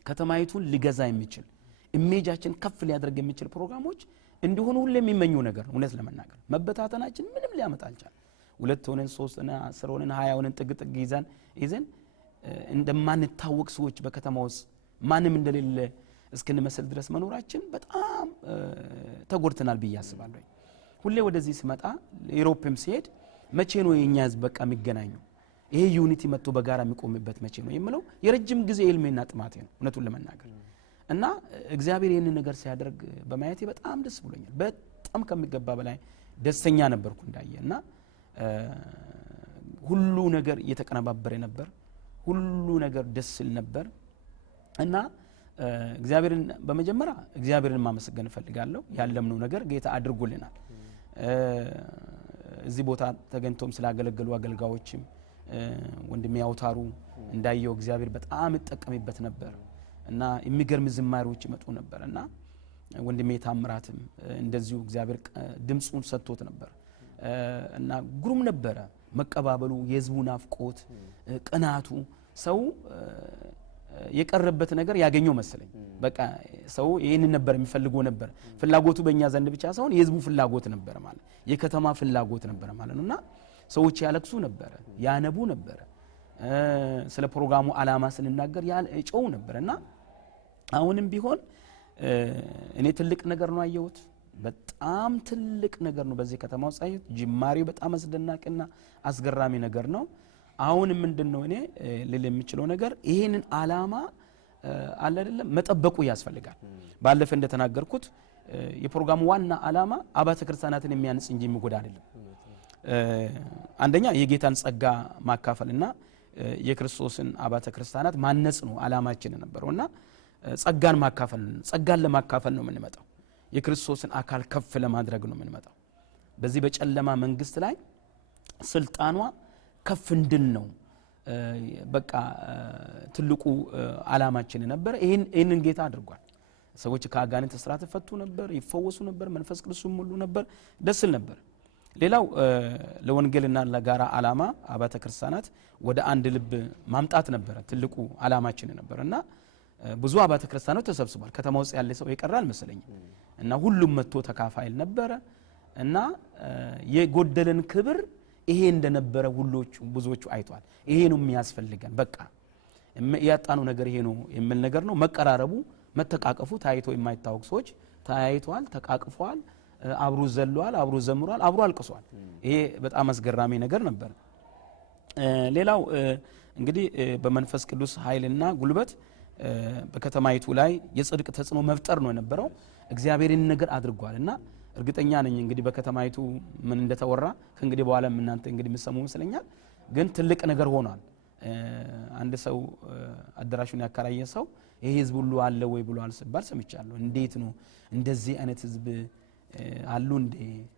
ከተማይቱን ሊገዛ የሚችል ኢሜጃችን ከፍ ሊያደርግ የሚችል ፕሮግራሞች እንዲሆኑ ሁሌም የሚመኙ ነገር ነው እውነት ለመናገር መበታተናችን ምንም ሊያመጣ አልቻለም 2 ሆነን 3 ሆነን 10 ሆነን 20 ሆነን ጥግ ይዘን እንደማንታወቅ ሰዎች በከተማው ማንም እንደሌለ እስክንመስል ድረስ መኖራችን በጣም ተጎድተናል ብዬ አስባለሁ ሁሌ ወደዚህ ሲመጣ ዩሮፕም ሲሄድ መቼ ነው የኛ ህዝብ በቃ የሚገናኙ ይሄ ዩኒቲ መጥቶ በጋራ የሚቆምበት መቼ ነው የምለው የረጅም ጊዜ ህልሜና ጥማቴ ነው እውነቱን ለመናገር እና እግዚአብሔር ይሄንን ነገር ሲያደርግ በማየቴ በጣም ደስ ብሎኛል በጣም ከሚገባ በላይ ደስተኛ ነበርኩ እንዳየና ሁሉ ነገር እየተቀነባበረ ነበር ሁሉ ነገር ደስ ይል ነበር እና እግዚአብሔርን በመጀመሪያ እግዚአብሔርን ማመስገን ፈልጋለሁ ያለምነው ነገር ጌታ አድርጎልናል እዚህ ቦታ ተገንቶም ስላገለገሉ አገልጋዮችም ወንድሜ አውታሩ እንዳየው እግዚአብሔር በጣም ይጠቀምበት ነበር እና የሚገርም ዝማሬዎች ይመጡ ነበርና ወንድሜ ታምራትም እንደዚሁ እግዚአብሔር ድምጹን ሰጥቶት ነበር እና ግሩም ነበር መቀባበሉ የህዝቡ ናፍቆት ቅናቱ ሰው የቀረበት ነገር ያገኘው መሰለኝ በቃ ሰው ይሄን ነበር የሚፈልገው ነበር ፍላጎቱ በእኛ ዘንድ ብቻ ሳይሆን የህዝቡ ፍላጎት ነበር ማለት የከተማ ፍላጎት ነበር ማለት ነውና ሰዎች ያለቅሱ ነበር ያነቡ ነበር ስለ ፕሮግራሙ አላማ ስንናገር ያጨው ነበርና አሁንም ቢሆን እኔ ትልቅ ነገር ነው አየሁት በጣም ትልቅ ነገር ነው በዚህ ከተማው ጻይት ጅማሬው በጣም አስደናቂና አስገራሚ ነገር ነው አሁን ምንድነው እኔ ልል የሚችለው ነገር ይሄንን አላማ አለ አይደለም መጠበቁ ያስፈልጋል ባለፈ እንደተናገርኩት የፕሮግራሙ ዋና አላማ አባተ ክርስቲያናትን የሚያንጽ እንጂ የሚጎዳ አይደለም አንደኛ የጌታን ጸጋ ማካፈልና የክርስቶስን አባተ ክርስቲያናት ማነጽ ነው አላማችን ነበርውና ጸጋን ማካፈል ጸጋን ለማካፈል ነው የምንመጣው የክርስቶስን አካል ከፍ ለማድረግ ነው የምንመጣው በዚህ በጨለማ መንግስት ላይ ስልጣኗ ከፍ እንድል ነው በቃ ትልቁ አላማችን ነበር ይሄንን ጌታ አድርጓል ሰዎች ከአጋንንት እስራት ተፈቱ ነበር ይፈወሱ ነበር መንፈስ ቅዱስም ሁሉ ነበር ደስል ነበር ሌላው ለወንጌልና ለጋራ አላማ አባተ ክርስቲያናት ወደ አንድ ልብ ማምጣት ነበር ትልቁ አላማችን ነበርና ብዙ አባተ ክርስቲያናት ተሰብስቧል ከተማው ውስጥ ያለ ሰው ይቀራል መስለኝ እና ሁሉም መጥቶ ተካፋይል ነበር እና የጎደለን ክብር ይሄ እንደነበረ ሁሎቹ ብዙዎቹ አይቷል ይሄ ነው የሚያስፈልገን በቃ ያጣነው ነገር ይሄ ነው የሚል ነገር ነው መቀራረቡ መተቃቀፉ ታይቶ የማይታወቅ ሰዎች ታይቷል ተቃቅፏል አብሩ ዘሏል አብሩ ዘምሯል አብሩ አልቅሷል ይሄ በጣም አስገራሚ ነገር ነበር ሌላው እንግዲህ በመንፈስ ቅዱስ ኃይልና ጉልበት በከተማይቱ ላይ የጽድቅ ተጽኖ መፍጠር ነው የነበረው እግዚአብሔርን ነገር አድርጓልና እርግጠኛ ነኝ እንግዲህ በከተማይቱ ምን እንደተወራ ከእንግዲህ በኋላ እናንተ እንግዲህ መስሙ መስለኛል ግን ትልቅ ነገር ሆኗል አንድ ሰው አደራሹን ያከራየ ሰው ይሄ ህዝብ ሁሉ አለ ወይ ብሎ አልሰባል ሰምቻለሁ እንዴት ነው እንደዚህ አይነት ህዝብ አሉ እንዴ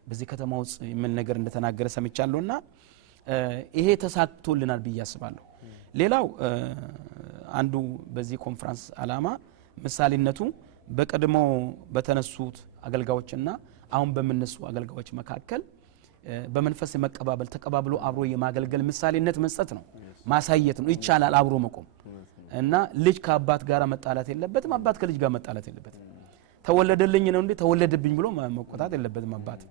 በዚህ ከተማ ውስጥ ምን ነገር እንደተናገረ ሰምቻለሁና ይሄ ተሳክቶልናል በያስባለሁ ሌላው አንዱ በዚህ ኮንፈረንስ አላማ ምሳሌነቱ በቀድሞ በተነሱት አገልጋዮችና አሁን በመነሱ አገልጋዮች መካከል በመንፈስ መቀባበል ተቀባብሎ አብሮ የማገልገል ምሳሌነት መስጠት ነው ማሳየት ነው ይቻላል አብሮ መቆም እና ልጅ ከአባት ጋር መጣላት የለበትም አባት ከልጅ ጋር መጣላት የለበትም ተወለደልኝ ነው እንዴ ተወለደብኝ ብሎ መቆጣት የለበትም አባት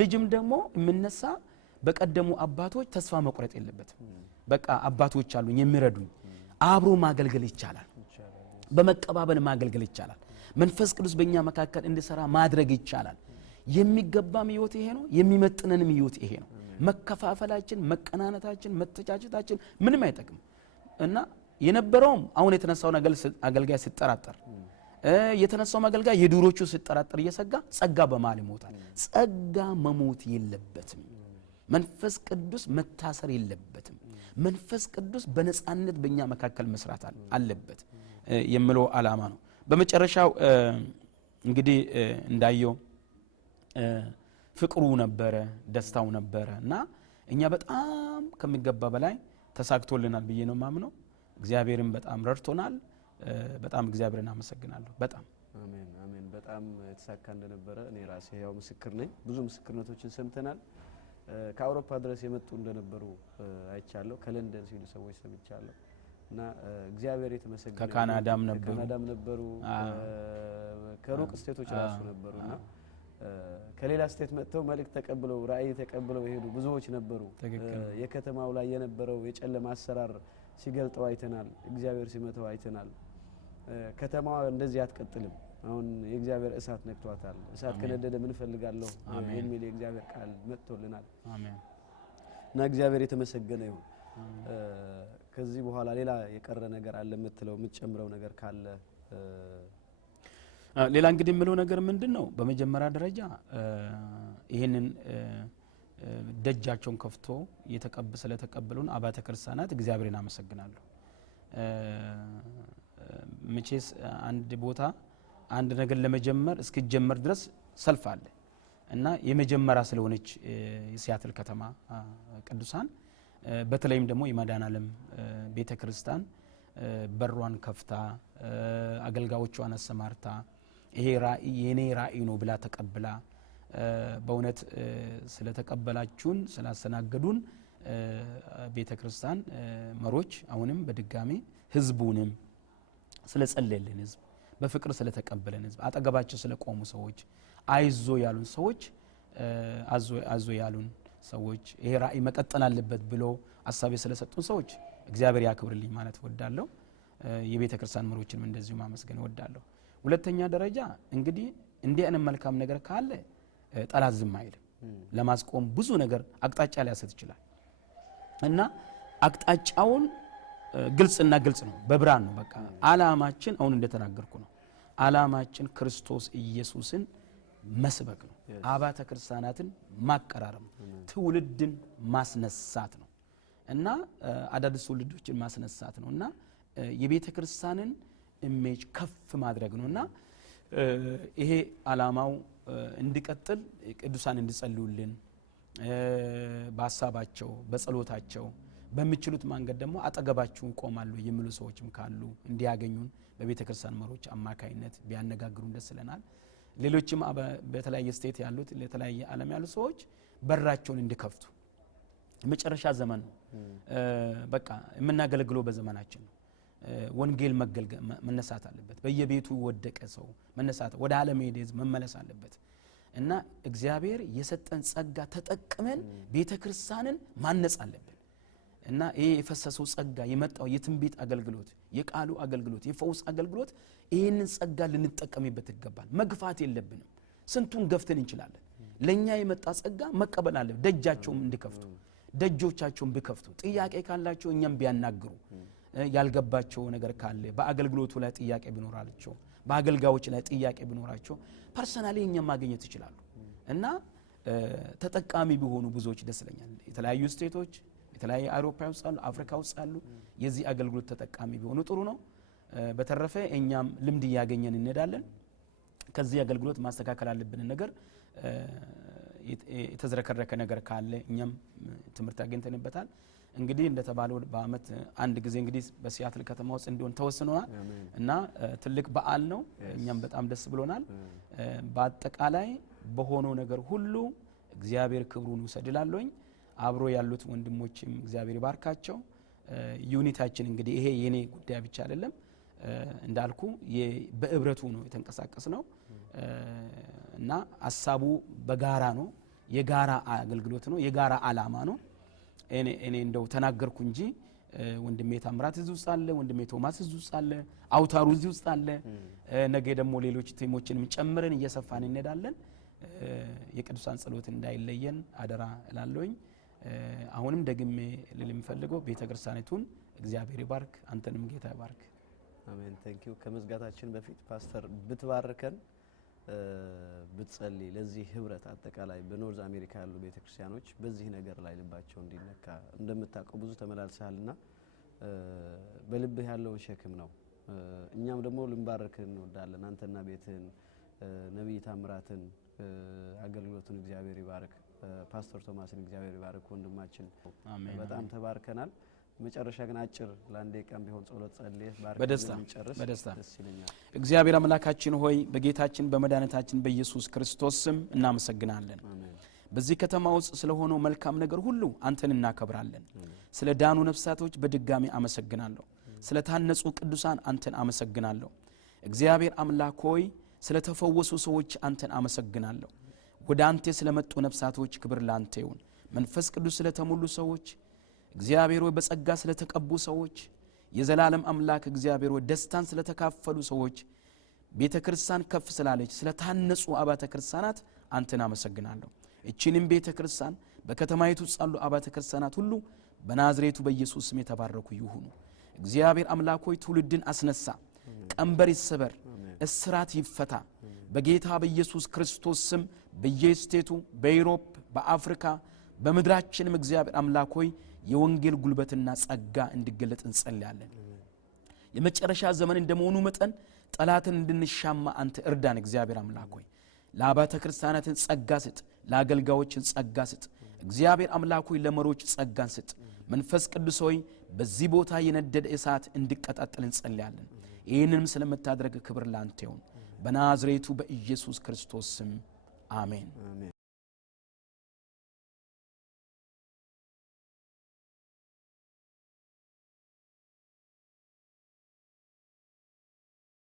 ልጅም ደግሞ የምነሳ በቀደሙ አባቶች ተስፋ መቁረጥ የለበትም በቃ አባቶች አሉኝ የሚረዱኝ አብሮ ማገልገል ይቻላል በመቀባበል ማገልገል ይቻላል መንፈስ ቅዱስ በእኛ መካከል እንዲሰራ ማድረግ ይቻላል የሚገባም ህይወት ይሄ ነው የሚመጥነንም ህይወት ይሄ ነው መከፋፈላችን መቀናነታችን መተጫጨታችን ምንም አይጠቅም እና የነበረውም አሁን የተነሳውን አገልጋይ ሲጠራጠር የተነሳው አገልጋይ የዱሮቹ ሲጠራጠር እየሰጋ ጸጋ በማል ይሞታል። ጸጋ መሞት የለበትም። መንፈስ ቅዱስ መታሰር የለበትም። መንፈስ ቅዱስ በነጻነት በእኛ መካከል መስራት አለበት የሚለው ዓላማ ነው። በመጨረሻው እንግዲህ እንዳየው ፍቅሩ ነበረ፣ ደስታው ነበረ እና እኛ በጣም ከሚገባ በላይ ተሳክቶልናል ብዬ ነው ማምነው። እግዚአብሔርን በጣም ረድቶናል። በጣም እግዚአብሔርን አመሰግናለሁ። በጣም አሜን አሜን። በጣም የተሳካ እንደነበረ እኔ ራሴ ያው ምስክር ነኝ። ብዙ ምስክርነቶችን ሰምተናል። ከአውሮፓ ድረስ የመጡ እንደነበሩ አይቻለሁ። ከለንደን ሲሉ ሰዎች ሰምቻለሁ እና እግዚአብሔር የተመሰገነ። ከካናዳም ነበሩ ከሩቅ ስቴቶች ራሱ ነበሩና ከሌላ ስቴት መጥተው መልእክት ተቀብለው ራእይ ተቀብለው የሄዱ ብዙዎች ነበሩ። የከተማው ላይ የነበረው የጨለማ አሰራር ሲገልጠው አይተናል። እግዚአብሔር ሲመተው አይተናል። ከተማዋ እንደዚህ አትቀጥልም። አሁን የእግዚአብሔር እሳት ነክቷታል። እሳት ከነደደ ምን ፈልጋለሁ የሚል የእግዚአብሔር ቃል መጥቶልናል። አሜን እና እግዚአብሔር የተመሰገነ ይሁን። ከዚህ በኋላ ሌላ የቀረ ነገር አለ የምትለው የምትጨምረው ነገር ካለ? ሌላ እንግዲህ የምለው ነገር ምንድነው? በመጀመሪያ ደረጃ ይሄንን ደጃቸውን ከፍቶ ስለተቀበሉን አብያተ ክርስቲያናት እግዚአብሔርን አመሰግናለሁ። መቼስ አንድ ቦታ አንድ ነገር ለመጀመር እስኪጀመር ድረስ ሰልፍ አለ እና የመጀመሪያ ስለሆነች የሲያትል ከተማ ቅዱሳን በተለይም ደግሞ የመድኃኔዓለም ቤተክርስቲያን በሯን ከፍታ አገልጋዮቿን አሰማርታ ይሄ ራእይ የኔ ራእይ ነው ብላ ተቀብላ በእውነት ስለተቀበላችሁን ስላስተናገዱን ቤተክርስቲያን መሮች አሁንም በድጋሚ ህዝቡንም ስለጸለየልን ህዝብ በፍቅር ስለተቀበለን ህዝብ አጠገባቸው ስለቆሙ ሰዎች አይዞ ያሉን ሰዎች አዞ ያሉን ሰዎች ይሄ ራእይ መቀጠል አለበት ብሎ አሳብ ስለሰጡን ሰዎች እግዚአብሔር ያክብርልኝ ማለት ወዳለሁ። የቤተክርስቲያን መሪዎችንም እንደዚሁ ማመስገን ወዳለሁ። ሁለተኛ ደረጃ እንግዲህ እንዲህ አይነት መልካም ነገር ካለ ጠላት ዝም አይልም። ለማስቆም ብዙ ነገር አቅጣጫ ሊያሰጥ ይችላል እና አቅጣጫውን ግልጽና ግልጽ ነው፣ በብርሃን ነው። በቃ አላማችን አሁን እንደተናገርኩ ነው። አላማችን ክርስቶስ ኢየሱስን መስበክ ነው። አብያተ ክርስቲያናትን ማቀራረብ ነው። ትውልድን ማስነሳት ነው እና አዳዲስ ትውልዶችን ማስነሳት ነው እና የቤተ ክርስቲያንን ኢሜጅ ከፍ ማድረግ ነውና ይሄ አላማው እንዲቀጥል ቅዱሳን እንዲጸልዩልን በሐሳባቸው በጸሎታቸው በሚችሉት መንገድ ደግሞ አጠገባችሁ ቆማሉ የሚሉ ሰዎችም ካሉ እንዲያገኙን በቤተ ክርስቲያን መሪዎች አማካይነት ቢያነጋግሩን ደስ ይለናል። ሌሎችም በተለያየ ስቴት ያሉት ለተለያየ ዓለም ያሉ ሰዎች በራቸውን እንዲከፍቱ መጨረሻ ዘመን ነው። በቃ የምናገለግለው በዘመናችን ነው። ወንጌል መነሳት አለበት። በየቤቱ ወደቀ ሰው መነሳት ወደ ዓለም ሄደ መመለስ አለበት እና እግዚአብሔር የሰጠን ጸጋ ተጠቅመን ቤተክርስቲያንን ማነጽ አለብን እና ይሄ የፈሰሰው ጸጋ የመጣው የትንቢት አገልግሎት፣ የቃሉ አገልግሎት፣ የፈውስ አገልግሎት ይሄንን ጸጋ ልንጠቀምበት ይገባል። መግፋት የለብንም። ስንቱን ገፍተን እንችላለን። ለኛ የመጣ ጸጋ መቀበል አለ። ደጃቸውም እንዲከፍቱ ደጆቻቸውን ቢከፍቱ ጥያቄ ካላቸው እኛም ቢያናግሩ ያልገባቸው ነገር ካለ በአገልግሎቱ ላይ ጥያቄ ቢኖራቸው በአገልጋዮች ላይ ጥያቄ ቢኖራቸው ፐርሰናሊ እኛም ማግኘት ይችላሉ እና ተጠቃሚ ቢሆኑ ብዙዎች ደስ ይለኛል። የተለያዩ ስቴቶች የተለያየ አውሮፓ ውስጥ አሉ፣ አፍሪካ ውስጥ አሉ። የዚህ አገልግሎት ተጠቃሚ ቢሆኑ ጥሩ ነው። በተረፈ እኛም ልምድ ያገኘን እንሄዳለን። ከዚህ አገልግሎት ማስተካከል አለብን ነገር የተዝረከረከ ነገር ካለ እኛም ትምህርት አግኝተንበታል። እንግዲህ እንደተባለው በአመት አንድ ጊዜ እንግዲህ በሲያትል ከተማ ውስጥ እንዲሆን ተወስኗል እና ትልቅ በዓል ነው። እኛም በጣም ደስ ብሎናል። በአጠቃላይ በሆነው ነገር ሁሉ እግዚአብሔር ክብሩን ይውሰድላለኝ። አብሮ ያሉት ወንድሞችም እግዚአብሔር ይባርካቸው። ዩኒታችን እንግዲህ ይሄ የኔ ጉዳይ ብቻ አይደለም እንዳልኩ በእብረቱ ነው የተንቀሳቀስ ነው እና ሐሳቡ በጋራ ነው። የጋራ አገልግሎት ነው። የጋራ ዓላማ ነው። እኔ እንደው ተናገርኩ እንጂ ወንድሜ ታምራት እዚህ ውስጥ አለ፣ ወንድሜ ቶማስ እዚህ ውስጥ አለ፣ አውታሩ እዚህ ውስጥ አለ። ነገ ደግሞ ሌሎች ቲሞችንም ጨምረን እየሰፋን እንሄዳለን። የቅዱሳን ጸሎት እንዳይለየን አደራ እላለሁኝ። አሁንም ደግሜ ልልምፈልገው ቤተክርስቲያኒቱን እግዚአብሔር ይባርክ አንተንም ጌታ ይባርክ አሜን ቴንክ ዩ ከመዝጋታችን በፊት ፓስተር ብትባርከን ብትጸልይ ለዚህ ህብረት አጠቃላይ በኖርዝ አሜሪካ ያሉ ቤተክርስቲያኖች በዚህ ነገር ላይ ልባቸው እንዲነካ እንደምታውቀው ብዙ ተመላልሰሃልና በልብህ ያለው ሸክም ነው እኛም ደግሞ ልንባርከን እንወዳለን አንተና ቤትህን ነብይ ታምራትን አገልግሎቱን እግዚአብሔር ይባርክ ፓስተር ቶማስን እግዚአብሔር ይባርክ ወንድማችን አሜን በጣም ተባርከናል መጨረሻ ግን አጭር ለአንዴ ቀን ቢሆን ጸሎት ጸልየህ በደስታ እግዚአብሔር አምላካችን ሆይ በጌታችን በመድኃኒታችን በኢየሱስ ክርስቶስ ስም እናመሰግናለን አሜን በዚህ ከተማ ውስጥ ስለሆነው መልካም ነገር ሁሉ አንተን እናከብራለን ስለ ዳኑ ነፍሳቶች በድጋሚ አመሰግናለሁ ስለ ታነጹ ቅዱሳን አንተን አመሰግናለሁ እግዚአብሔር አምላክ ሆይ ስለ ተፈወሱ ሰዎች አንተን አመሰግናለሁ ወደ አንተ ስለመጡ ነፍሳቶች ክብር ላንተ ይሁን መንፈስ ቅዱስ ስለተሞሉ ሰዎች እግዚአብሔር ሆይ በጸጋ ስለተቀቡ ሰዎች የዘላለም አምላክ እግዚአብሔር ሆይ ደስታን ስለተካፈሉ ሰዎች ቤተክርስቲያን ከፍ ስላለች ስለታነጹ አባተ ክርስቲያናት አንተን አመሰግናለሁ እቺንም ቤተክርስቲያን በከተማይቱ ጻሉ አባተ ክርስቲያናት ሁሉ በናዝሬቱ በኢየሱስ ስም የተባረኩ ይሁኑ እግዚአብሔር አምላክ ሆይ ትውልድን አስነሳ ቀንበር ይሰበር እስራት ይፈታ በጌታ በኢየሱስ ክርስቶስ ስም በየስቴቱ በዩሮፕ በአፍሪካ በመድራችንም እግዚአብሔር አምላክ ሆይ የወንጌል ጉልበትና ጸጋ እንዲገለጥ እንጸልያለን የመጨረሻ ዘመን እንደመሆኑ መጠን ጠላትን እንድንሻማ አንተ እርዳን እግዚአብሔር አምላክ ሆይ ለአባተ ክርስቲያናትን ጸጋ ስጥ ለአገልጋዮችን ጸጋ ስጥ እግዚአብሔር አምላክ ሆይ ለመሪዎች ጸጋን ስጥ መንፈስ ቅዱስ ሆይ በዚህ ቦታ የነደደ እሳት እንዲቀጣጠል እንጸልያለን ይህንንም ስለምታደርግ ክብር ላንተ ይሁን በናዝሬቱ በኢየሱስ ክርስቶስ ስም አሜን